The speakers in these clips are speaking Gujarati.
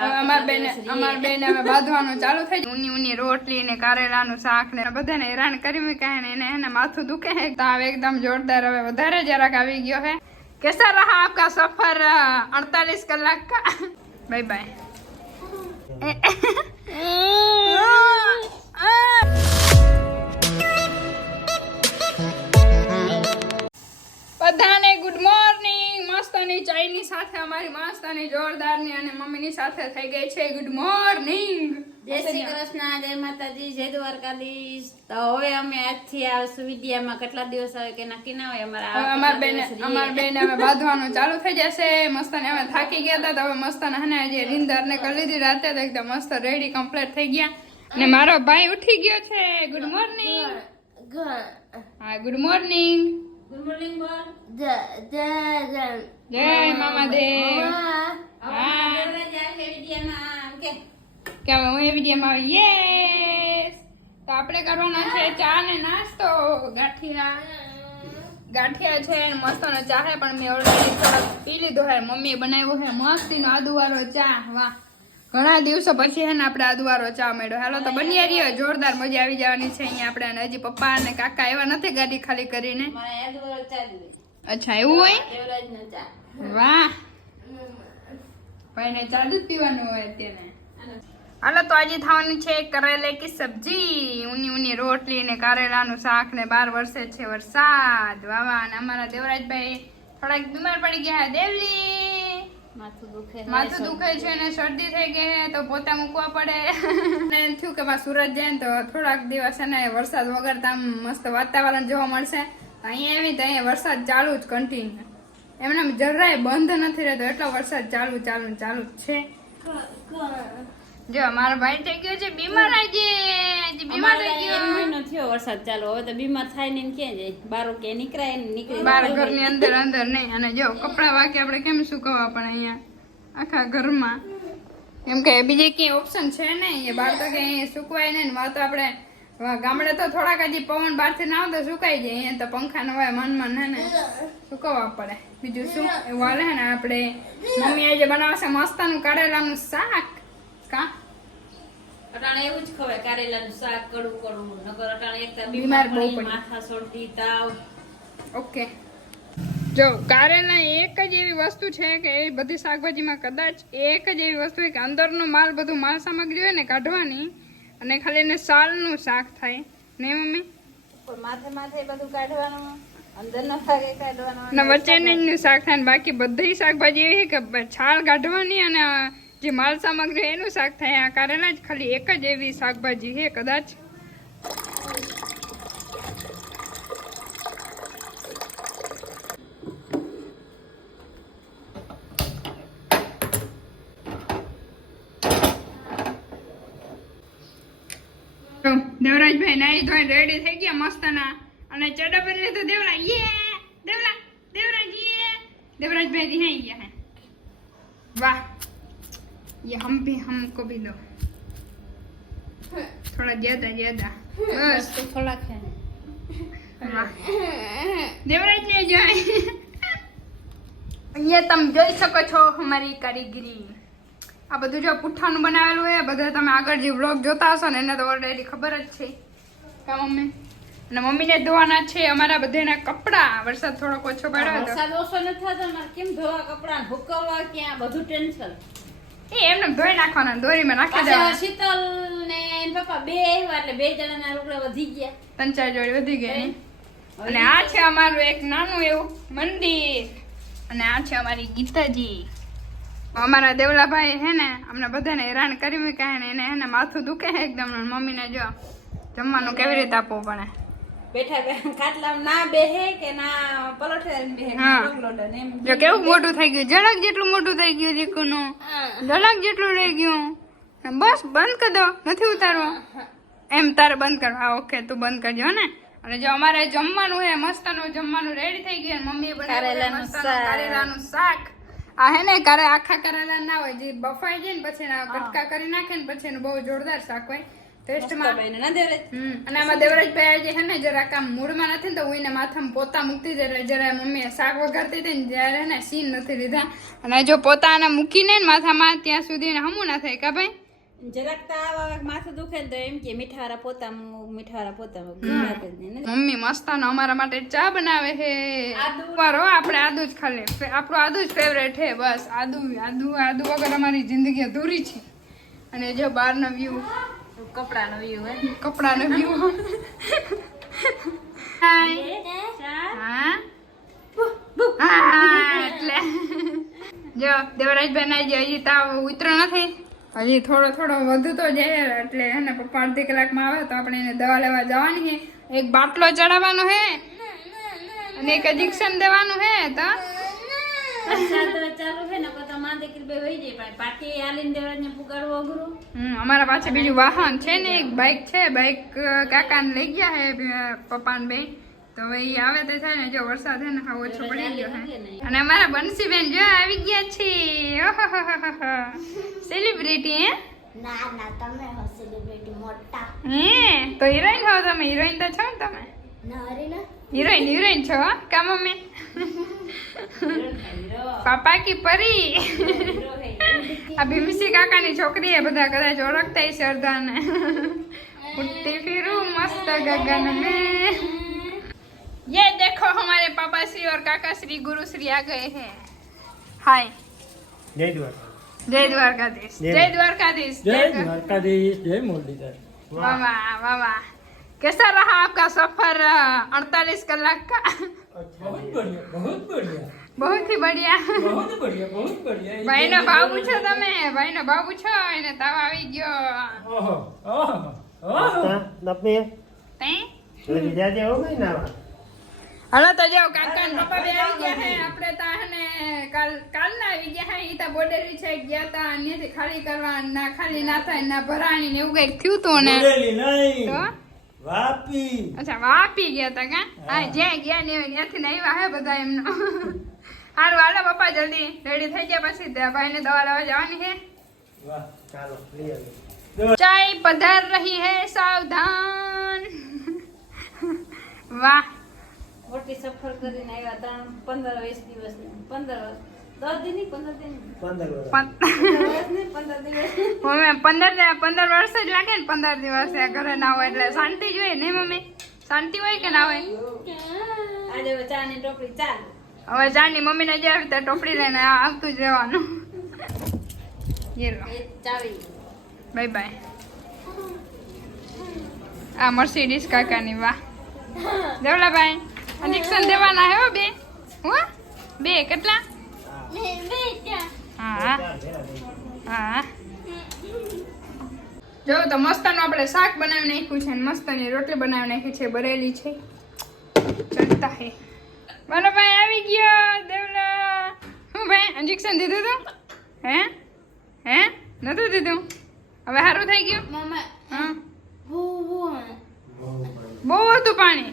અમાર બેન હવે બાંધવાનું ચાલુ થઈ ગયું. ઊની રોટલી ને કારેલાનું શાક ને બધાને હેરાન કરી મૂક્યા ને એને માથું દુખે છે. તો હવે એકદમ જોરદાર હવે વધારે જરાક આવી ગયો है. कैसा रहा आपका सफर 48 कलाक का? Bye bye. બધાને ગુડ મોર્નિંગ. મસ્તની ચાયની સાથે અમારી મસ્તની જોરદારની અને મમ્મીની સાથે થઈ ગઈ છે ગુડ મોર્નિંગ. જય શ્રી કૃષ્ણ, જય માતાજી, જય દ્વારકાધીશ. તો હવે અમે આજથી આ સુવિધ્યામાં કેટલા દિવસ આવે કે નક્કી ના હોય અમાર બેન હવે બાંધવાનું ચાલુ થઈ જશે. મસ્તને અમે થાકી ગયા હતા તો હવે મસ્તને હને જે રીંદર ને કરી લીધી રાતે તો એકદમ મસ્ત રેડી કમ્પ્લીટ થઈ ગયા. અને મારો ભાઈ ઉઠી ગયો છે. Good morning. હા ગુડ મોર્નિંગ. ગુડ મોર્નિંગ બોલ. જય મામા દેવ. કે હવે હું એ વિડીયોમાં આવી. યસ. તો આપણે કરવાના છે ચા ને નાસ્તો. ગાંઠિયા છે મસ્તનો ચા હે પણ મેં ઓલરેડી થોડો પી લીધો હે. મમ્મીએ બનાવ્યો હે મસ્તીનો આદુવાળો ચા. વાહ, ઘણા દિવસો પછી હે ને આપણે આદુવાળો ચા મળ્યો. હાલો તો બની રહ્યો. જોરદાર મજા આવી જવાની છે અહીંયા આપણે. અને હજી પપ્પા અને કાકા એવા નથી ગાડી ખાલી કરીને. અચ્છા એવું હોય. વાહ, ભાઈને ચા દૂધ પીવાનું હોય અત્યારે. હાલો તો આજે થવાની છે કરેલે કી સબ્જી. ઊની રોટલી ને કારેલાનું શાક ને 12 વર્ષે છે વરસાદ. વાવા. અને અમારા દેવરાજભાઈ થોડાક બીમાર પડી ગયા. દેવલી માથું દુખે છે ને શરદી થઈ ગઈ છે તો પોતા મૂકવા પડે. એમ થયું કે સુરત જાય ને તો થોડાક દિવસ ને વરસાદ વગર તો આમ મસ્ત વાતાવરણ જોવા મળશે. અહીંયા એવી તો અહીંયા વરસાદ ચાલુ જ કન્ટિન્યુ. એમને જરાય બંધ નથી રહેતો એટલો વરસાદ ચાલુ જ છે. જો મારો ભાઈ થઈ ગયો છે બીમાર. આજે બીમાર થઈ ગયો. મહિનો થયો વરસાદ ચાલુ. હવે તો બીમાર થાય ને ક્યાં જાય? બારો કે નીકળી બાર ઘરની અંદર નહીં. અને જો કપડા વાકી આપણે કેમ સુકવવા પણ અહીંયા આખા ઘરમાં. કેમ કે બીજે ક્યાંય ઓપ્શન છે નહીં. એ બહાર તો ક્યાંય સુકવાય નહીં. માં તો આપણે ગામડે તો થોડાક હજી પવન બહારથી ના આવે તો સુકાઈ જાય. અહીંયા તો પંખા ન હોય મન હે ને સુકવવા પડે. બીજું શું એવું હાલે ને. આપણે મમ્મી આજે બનાવશે મસ્તનું કારેલાનું શાક. કા અટાણે એવું જ ખવાય કારેલાનું શાક. કડું નકર અટાણે એક બીમાર બહુ પડી. માથા શરદી તાવ. ઓકે. જો કારેલા એક જ એવી વસ્તુ છે કે એ બધી શાકભાજીમાં કદાચ એક જ એવી વસ્તુ છે કે અંદરનો માલ બધું માલ સામગ્રી હોય ને કાઢવાની અને ખાલી એને સાલનું શાક થાય ને મમ્મી. માથે બધું કાઢવાનું, અંદર ના ભાગે કાઢવાનું ને વચ્ચે નું શાક થાય. બાકી બધી શાકભાજી એવી કે છાલ કાઢવાની અને જે માલ સામગ્રી એનું શાક થાય. આ કારેલા જ ખાલી એક જ એવી શાકભાજી છે કદાચ. દેવરાજભાઈ નાઈ ધોઈ રેડી થઈ ગયા મસ્તના. અને ચડા પર તો દેવરા દેવરાજ દેવરાજભાઈ દી હે ગયા. વાહ, ये हमको भी दो थोड़ा ज्यादा बस તો થોડા ખાય. દેવરાજ ને જાય. અહીંયા તમે જોઈ શકો છો અમારી કારીગરી. આ બધું જો પુઠ્ઠાનું બનાવેલું છે. બધા તમે આગળ જે વ્લોગ જોતા હશો ને એને તો ઓલરેડી ખબર જ છે. કા મમ્મી? અને મમ્મીને ધોવાના છે અમારા બધાના કપડા. વરસાદ થોડોક ઓછો પડ્યો હતો. વરસાદ ઓછો નથી થતો મારે કેમ ધોવા કપડા હુકવવા ક્યાં બધું ટેન્શન. એમને ધોઈ નાખવાના, દોરીમાં નાખી દેવાના. શીતલ ને એના પપ્પા બે આવ્યા એટલે 2 જણાના રૂપડા વધી ગયા. 3-4 જોડી વધી ગઈ. અને આ છે અમારું એક નાનું એવું મંદિર. અને આ છે અમારી ગીતાજી. અમારા દેવલાભાઈ હે ને અમને બધાને હેરાન કરી મૂક્યા ને એને માથું દુખે છે એકદમ. મમ્મીને જો જમવાનું કેવી રીતે આપવું પડે. બેઠા ખાટલામાં ના બેહે કે ના પલોઠે બેહે. જો કેવું મોટું થઈ ગયું. ઝડક જેટલું મોટું થઈ ગયું દીકુનું. ઝડક જેટલું રહી ગયું. બસ બંધ કરી દો. નથી ઉતારવું એમ તારે બંધ કરવા. હા ઓકે તું બંધ કરજો ને. અને જો અમારે જમવાનું હે મસ્તનું જમવાનું રેડી થઈ ગયું. મમ્મીએ બનાવેલું કારેલાનું શાક. આ હે ને આખા કારેલા ના હોય જે બફાઈ જાય ને પછી કટકા કરી નાખે ને પછી એનું બહુ જોરદાર શાક હોય. ટેસ્ટમાં ભાઈ ના દેવરાજ અને આમાં દેવરાજભાઈ આજે છે ને જરાક આમ મૂડમાં નથી ને તો હું એને માથામાં પોતા મૂકતી હતી એટલે જરા મમ્મીએ શાક વઘારતી હતી ને જ્યારે હે ને સીન નથી લીધા અને જો પોતાને મૂકીને ને માથામાં ત્યાં સુધી હમું ના થાય કા ભાઈ જરાક તાવ માથું દુખે ને તો એમ કે મીઠાવાળા પોતા મમ્મી મસ્તાનો અમારા માટે ચા બનાવે છે મારો આપણે આદુ જ ખાલી આપણું આદુ જ ફેવરેટ છે બસ આદુ આદુ આદુ વગર અમારી જિંદગી અધૂરી છે અને જો બહારનો વ્યૂ કપડાનો વ્યૂ હે કપડાનો વ્યૂ હાય એટલે જો દેવરાજભાઈ ના હજી તાવ ઉતરો નથી હજી થોડો થોડો વધુ તો જાય એટલે એને પપ્પા અડધી કલાકમાં આવે તો આપણે એને દવા લેવા જવાની છે એક બાટલો ચડાવવાનો છે અને એક ઇન્જેક્શન દેવાનું છે તો ચાલુ છે ને તો માં દીકરી બે વહી જાય પણ પાટી આલીને દેવરાજને પુગાડવો અઘરું અમારા પાસે બીજું વાહન છે ને એક બાઇક છે બાઇક કાકાને લઈ ગયા છે પપ્પાને બે તો હવે ઈ આવે તો થાય ને જો વરસાદ છે ને હા ઓછો પડી ગયો છે અને અમારા બંસીબેન જો આવી ગયા છે સેલિબ્રિટી હે ના ના તમે હો સેલિબ્રિટી મોટા હે તો હિરોઈન હો તમે હિરોઈન તો છો ને તમે ના હિરોઈન છો કા મમ્મી પાપા કી પરી આ બીબીસી કાકાની છોકરી है બધા કદાચ ઓળખતા है સરદાને ઉડતી फिरूं मस्त गगन में ये देखो हमारे पापा श्री और काका श्री गुरु श्री आ गए हैं हाय जय द्वारका जय द्वारकाधीश जय द्वारकाधीश जय द्वारकाधीश जय मुरलीधर वाह वाह वाह कैसा रहा आपका सफर 48 कलाक का बहुत बढ़िया बहुत बढ़िया बहुत ही बढ़िया बहुत बढ़िया बहुत बढ़िया ભાઈનો ભાવ પૂછો તમે ભાઈનો ભાવ પૂછો એને તાવ આવી ગયો ઓહો ઓહો ઓહો નપે તઈ લઈ જાજે હો ભાઈ ના હાલો તો જાઓ કાકા ને પપ્પા બે આવી ગયા હે આપણે તા હને કાલના આવી ગયા હે ઈ તા બોર્ડરી છે ગયા તા અહીંયાથી ખાલી કરવા ના ખાલી ના થાય ના ભરાણી ને એવું કઈક થયું તું ને બોલેલી નહીં તો વાપી અચ્છા વાપી ગયા તા કા હા જ્યાં ગયા ને ત્યાંથી નહીં વાહે બધા એમનો હારું હાલો પપ્પા જલ્દી રેડી થઈ ગયા પછી ભાઈને દવા લેવા જવાની છે વાહ ચાલો લઈ આવી ચાય પધાર રહી है सावधान वाह મોટી સફર કરીને આવ્યા 15-20 દિવસ 10 દિન 15 દિન 15 વર્ષ 15 દિવસ મમ્મી 15 વર્ષ જ લાગે ને 15 દિવસ ઘરે ના હોય એટલે શાંતિ જોઈએ ને મમ્મી શાંતિ હોય કે ના હોય આજે ચા ની ટોપલી ચાલ હવે જાની મમ્મી ને જે આવી ત્યાં ટોપડી લઈને આવતું જ રહેવાનું ये लो એ ચાવી बाय बाय આ મર્સિડીઝ કાકાની વાહ દેવલાભાઈ ઇન્જેક્શન દેવાના હે હો બે હો બે કેટલા હા હા જો તો મસ્તનું આપણે શાક બનાવી નાખ્યું છે અને મસ્તની રોટલી બનાવી નાખી છે બરેલી છે ચડતા હે બોલો ભાઈ આવી ગયો દેવલા હું ભાઈ ઇન્જેક્શન દીધું તું હે નતું દીધું હવે સારું થઈ ગયું મમ્મા હા બહુ બહુ હતું પાણી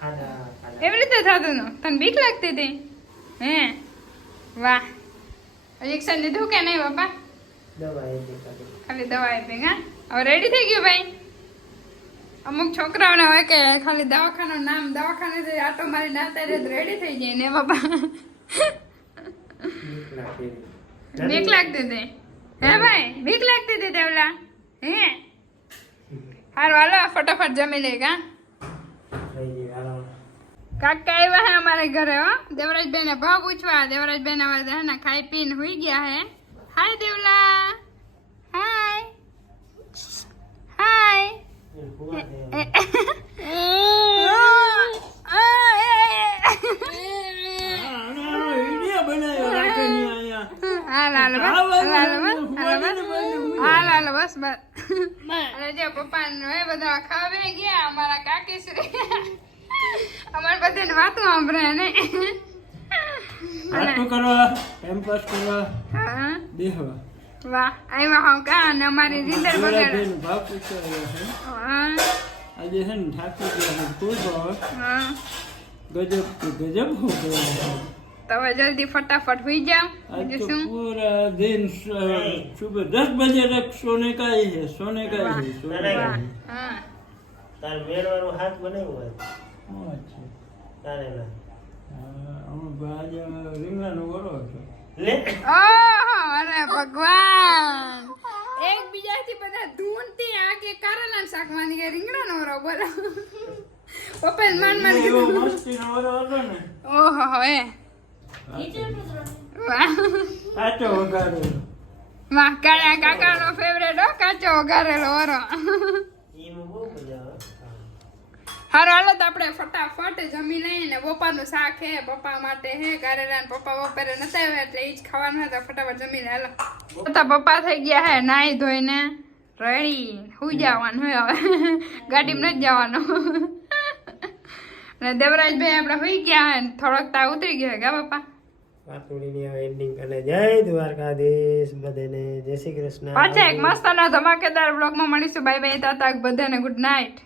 ખાડા એવી રીતે થતું નું તને બીક લાગતી હતી હે વાહ ઇન્જેક્શન દીધું કે નહીં બાપા દવા એ દેખાડી ખાલી દવા આપી હા હવે રેડી થઈ ગયું ભાઈ અમુક છોકરાઓને હોય કે ખાલી દવાખાનું નામ દવાખાને આટો મારી નાતા રેડી થઈ જાય ને બાપા બીક લાગતી હતી હે ભાઈ બીક લાગતી હતી દેવલા હે હારું હાલો ફટાફટ જમી લે કા કાકા આવ્યા હે અમારે ઘરે હો દેવરાજભાઈ ને ભાવ પૂછવા દેવરાજભાઈ ના વાળા ને ખાઈ પીને હુઈ ગયા હે હાય દેવલા હાય હાય વિડિયો બનાવ્યો રાખની આયા હાલ બસ અને જો પપ્પા ને બધા ખાવે ગયા અમારા કાકી શ્રી અમારે બધાને વાતો સાંભળે ને વાતો કરવા કેમ્પસ કરવા હા બેહવા વાહ આવ્યા હોવ કા અને અમારી રીંદર બગડે બેન ભાવ પૂછ્યો છે હા આજે છે ને ઠાકોર ખૂબ હા ગજબ તો ગજબ હો ગયો તો હવે જલ્દી ફટાફટ હુઈ જાઓ आज બીજું तो શું पूरा दिन सुबह 10 बजे तक सोने का ही है सोने का ही है सोने का વાહ. ही હા તાર મેળવાનું હાથ બનાવ્યું હોય अच्छा તારે ના हम आज રીંગણાનો વરો છે લે ઓહો અરે ભગવાન એકબીજાથી બધા ધૂનથી આ કે કારેલાનું શાક માંડી ગયા રીંગણાનો વરો બોલો પપ્પાએ માન માન એવો કીધું મસ્તીનો વરો હતો ને ઓહો એ વાહ કાચો વઘારેલો વાહ કાળા કાકાનો ફેવરેટ હો કાચો વઘારેલો વરો ઈમાં બહુ મજા આવે હારો હાલો તો આપણે ફટાફટ જમી લઈએ ને બપાનું શાક હે પપ્પા માટે હે કારેલા ને પપ્પા બપોરે નતા આવ્યા એટલે ઈ જ ખાવાનું હતું ફટાફટ જમી લે હાલો તો પપ્પા થઈ ગયા હે નાઈ ધોઈને રેડી હુઈ જવાનું હોય હવે ગાડીમાં નથી જવાનું અને દેવરાજભાઈ આપણે હુઈ ગયા હે થોડોક તા ઉતરી ગયો હે કા પપ્પા પાતળીની હવે એન્ડિંગ અને જય દ્વારકાધીશ બધાને જય શ્રી કૃષ્ણ પાછા એક મસ્ત ના ધમાકેદાર બ્લોગમાં મળીશું બાય બાય તાતા બધાને ગુડ નાઇટ